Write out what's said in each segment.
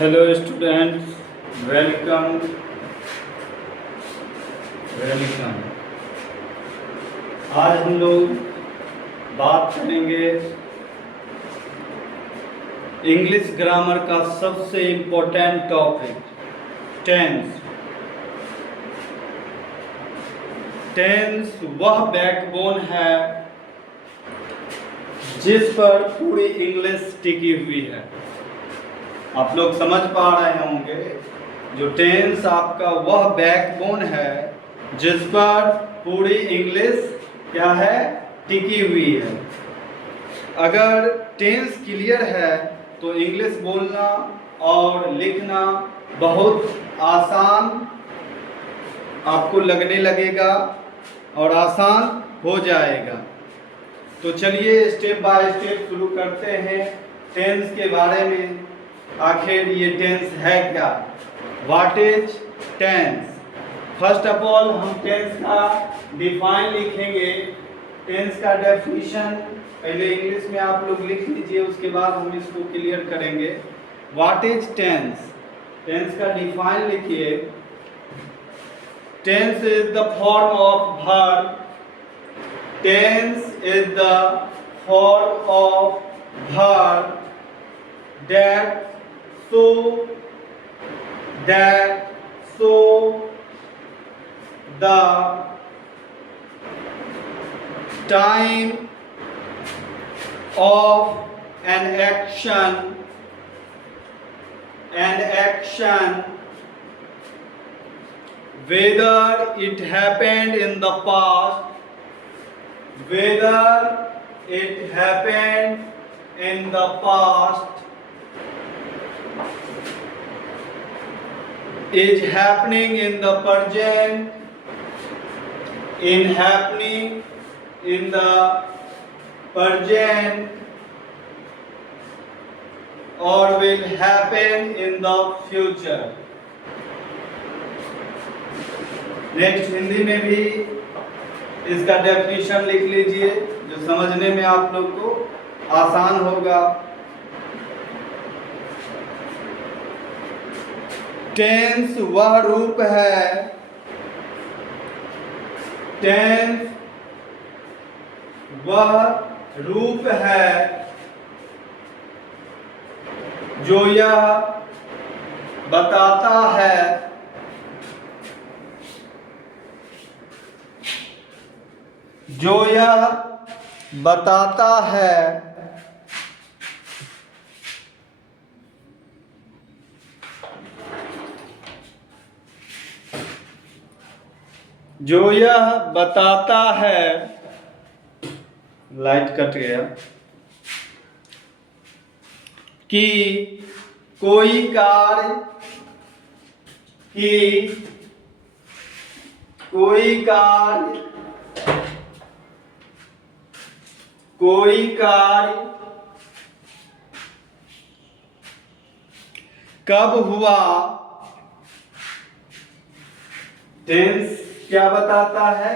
Hello students, welcome welcome. आज हम लोग बात करेंगे इंग्लिश ग्रामर का सबसे इम्पोर्टेंट टॉपिक टेंस। टेंस वह बैकबोन है जिस पर पूरी इंग्लिश टिकी हुई है। आप लोग समझ पा रहे होंगे, जो टेंस आपका वह बैकबोन है जिस पर पूरी इंग्लिश क्या है, टिकी हुई है। अगर टेंस क्लियर है तो इंग्लिश बोलना और लिखना बहुत आसान आपको लगने लगेगा और आसान हो जाएगा। तो चलिए स्टेप बाय स्टेप शुरू करते हैं टेंस के बारे में। आखिर ये टेंस है क्या? What is tense? First of all हम टेंस का डिफाइन लिखेंगे। टेंस का डेफिनेशन पहले इंग्लिश में आप लोग लिख लीजिए, उसके बाद हम इसको क्लियर करेंगे। What is tense? टेंस का डिफाइन लिखिए। Tense is the form of verb. Tense is the form of verb that so the time of an action whether it happened in the past, is happening in the present, or will happen in the future। Next Hindi में भी इसका definition लिख लीजिए, जो समझने में आप लोग को आसान होगा। टेंस वह रूप है, जो यह बताता है लाइट कट गया, कि कोई कार्य कब हुआ। टेंस क्या बताता है?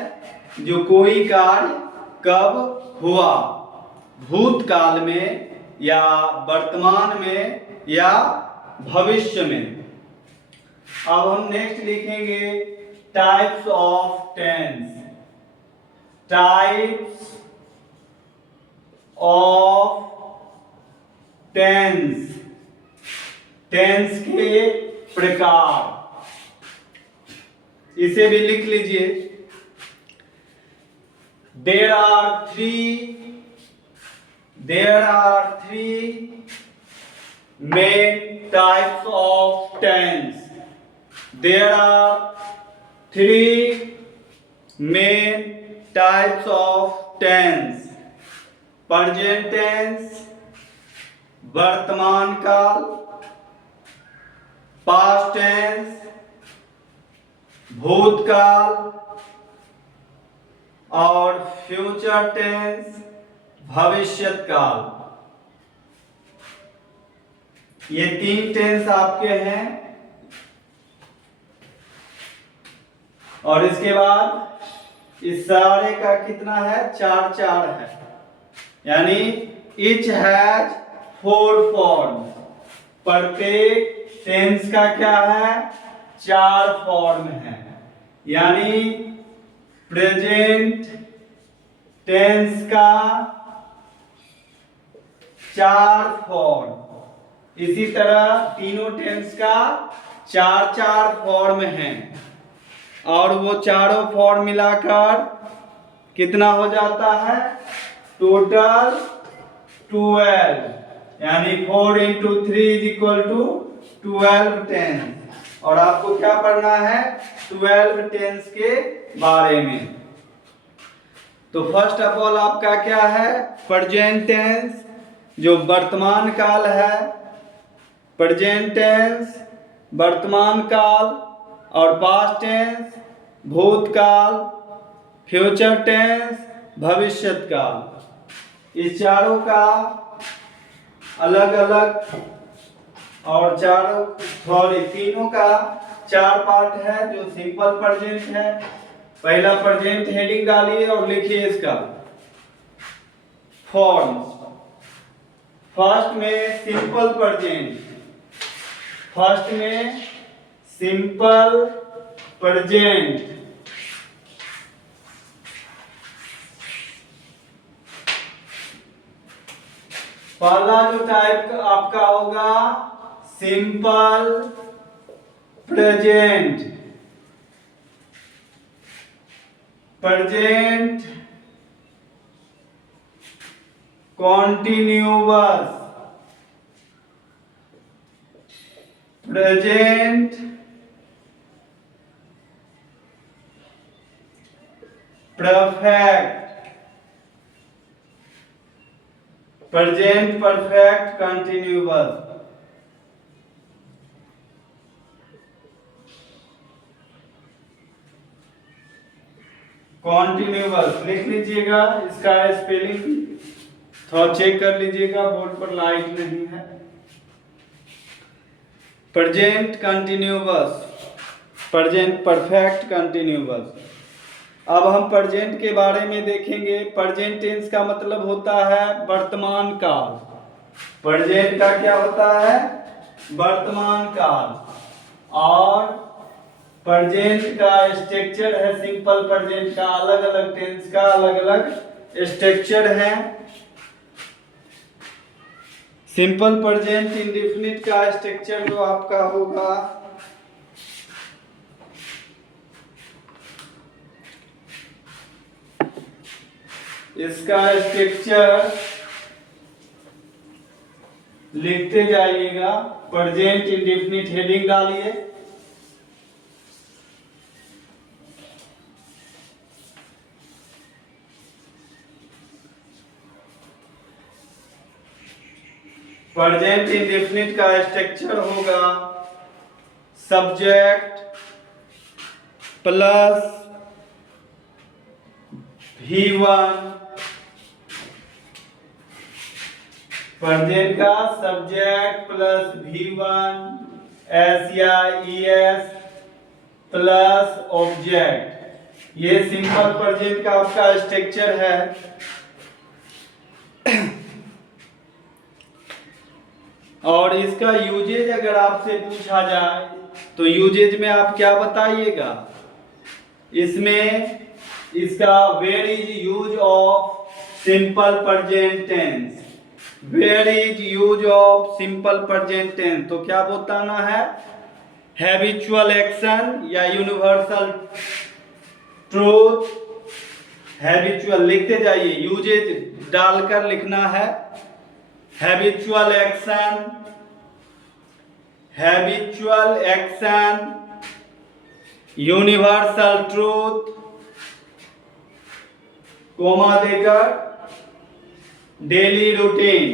जो कोई कार्य कब हुआ, भूतकाल में या वर्तमान में या भविष्य में। अब हम नेक्स्ट लिखेंगे टाइप्स ऑफ टेंस। टेंस के प्रकार, इसे भी लिख लीजिए। There are three main types of tense. There are three main types of tense. Present tense, वर्तमान काल, past tense, भूतकाल, और फ्यूचर टेंस, भविष्यत काल। ये तीन टेंस आपके हैं। और इसके बाद इस सारे का कितना है? 4 है, यानी each has 4 forms। प्रत्येक टेंस का क्या है, 4 फॉर्म है, यानी प्रेजेंट टेंस का 4 फॉर्म। इसी तरह तीनों टेंस का 4 फॉर्म हैं, और वो चारों फॉर्म मिलाकर कितना हो जाता है, टोटल 12, यानी 4 × 3 = 12 टेंस। और आपको क्या पढ़ना है, 12 टेंस के बारे में। तो फर्स्ट ऑफ ऑल आपका क्या है, प्रेजेंट टेंस जो वर्तमान काल है, प्रेजेंट टेंस वर्तमान काल, और पास्ट टेंस भूतकाल, फ्यूचर टेंस भविष्यत काल। इस चारों का अलग अलग, और तीनों का 4 पार्ट है जो सिंपल प्रेजेंट है। पहला प्रेजेंट हेडिंग डालिए और लिखिए इसका फॉर्म्स। फर्स्ट में सिंपल प्रेजेंट, फर्स्ट में सिंपल प्रेजेंट, पहला जो टाइप आपका होगा simple present, present continuous, present perfect, present perfect continuous. Continuous लिख लीजिएगा, इसका स्पेलिंग थोड़ा चेक कर लीजिएगा, बोर्ड पर लाइट नहीं है। Present continuous, present perfect continuous. अब हम प्रेजेंट के बारे में देखेंगे। प्रेजेंट टेंस का मतलब होता है वर्तमान काल। प्रेजेंट का क्या होता है, वर्तमान काल। और प्रेजेंट का स्ट्रक्चर है सिंपल प्रेजेंट का, अलग अलग टेंस का अलग अलग स्ट्रक्चर है। सिंपल प्रेजेंट इंडेफिनिट का स्ट्रक्चर जो आपका होगा इसका स्ट्रक्चर लिखते जाइएगा। प्रेजेंट इंडेफिनिट हेडिंग डालिए, प्रेजेंट इंडेफिनिट का स्ट्रक्चर होगा सब्जेक्ट प्लस V1, प्रेजेंट का सब्जेक्ट प्लस V1 S या ES प्लस ऑब्जेक्ट। ये सिंपल प्रेजेंट का आपका स्ट्रक्चर है। और इसका यूजेज अगर आपसे पूछा जाए तो यूजेज में आप क्या बताइएगा, इसमें इसका where is use of simple present tense, where is use of simple present tense, तो क्या बताना है, हैबिचुअल एक्शन या यूनिवर्सल ट्रूथ। हैबिचुअल लिखते जाइए, यूजेज डालकर लिखना है। Habitual action, habitual action, universal truth, comma देकर डेली रूटीन।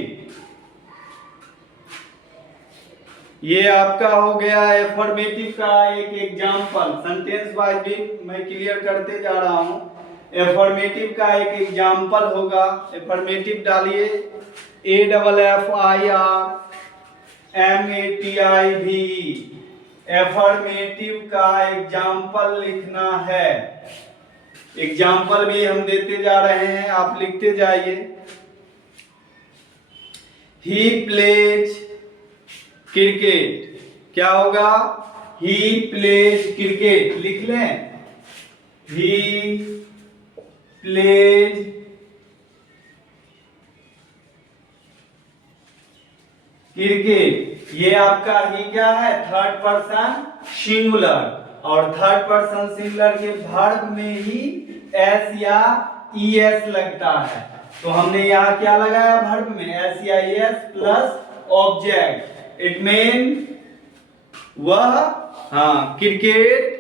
ये आपका हो गया एफर्मेटिव का एक एग्जाम्पल। सेंटेंस वाइज भी मैं क्लियर करते जा रहा हूं। एफर्मेटिव का एक एग्जाम्पल होगा, एफर्मेटिव डालिए AFFIRMATIV। एफर्मेटिव का एग्जाम्पल लिखना है। एग्जाम्पल भी हम देते जा रहे हैं, आप लिखते जाइए। ही प्लेज क्रिकेट, क्या होगा? ही प्लेज क्रिकेट, लिख लें, ही प्लेज क्रिकेट। ये आपका ही क्या है? थर्ड पर्सन सिंगुलर, और थर्ड पर्सन सिंगुलर के वर्ब में ही एस या ई एस लगता है। तो हमने यहाँ क्या लगाया वर्ब में? एस या E S plus object. It mean वह क्रिकेट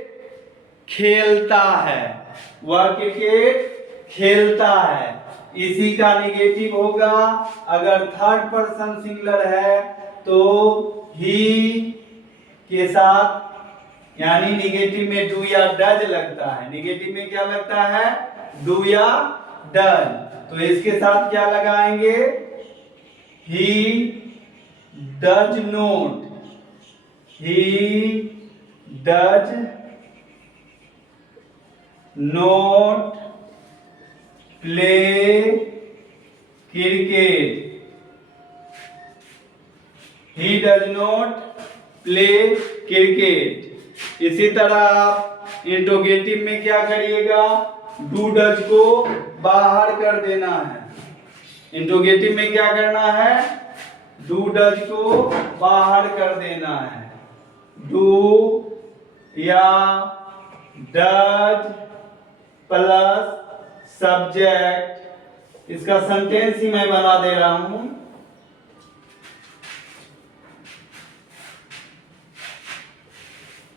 खेलता है, वह क्रिकेट खेलता है। इसी का निगेटिव होगा, अगर थर्ड पर्सन सिंगुलर है तो ही के साथ यानी निगेटिव में डू या डज लगता है। निगेटिव में क्या लगता है? डू या डज। तो इसके साथ क्या लगाएंगे? He does not, he does not play cricket, he does not play cricket. इसी तरह आप इंट्रोगेटिव में क्या करिएगा? डू डज को बाहर कर देना है। इंट्रोगेटिव में क्या करना है? डू डज को बाहर कर देना है। डू या डज प्लस सब्जेक्ट, इसका सेंटेंस ही मैं बना दे रहा हूं।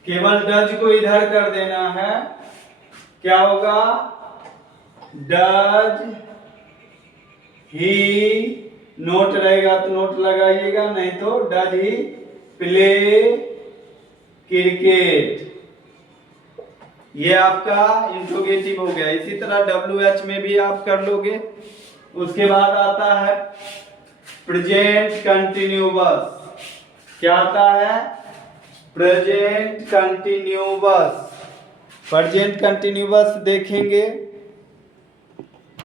केवल डज को इधर कर देना है। क्या होगा? डज ही, नोट रहेगा तो नोट लगाइएगा, नहीं तो डज ही प्ले क्रिकेट। ये आपका इंट्रोगेटिव हो गया। इसी तरह WH में भी आप कर लोगे। उसके बाद आता है प्रेजेंट कंटिन्यूअस। क्या आता है? Present continuous. प्रेजेंट कंटिन्यूअस देखेंगे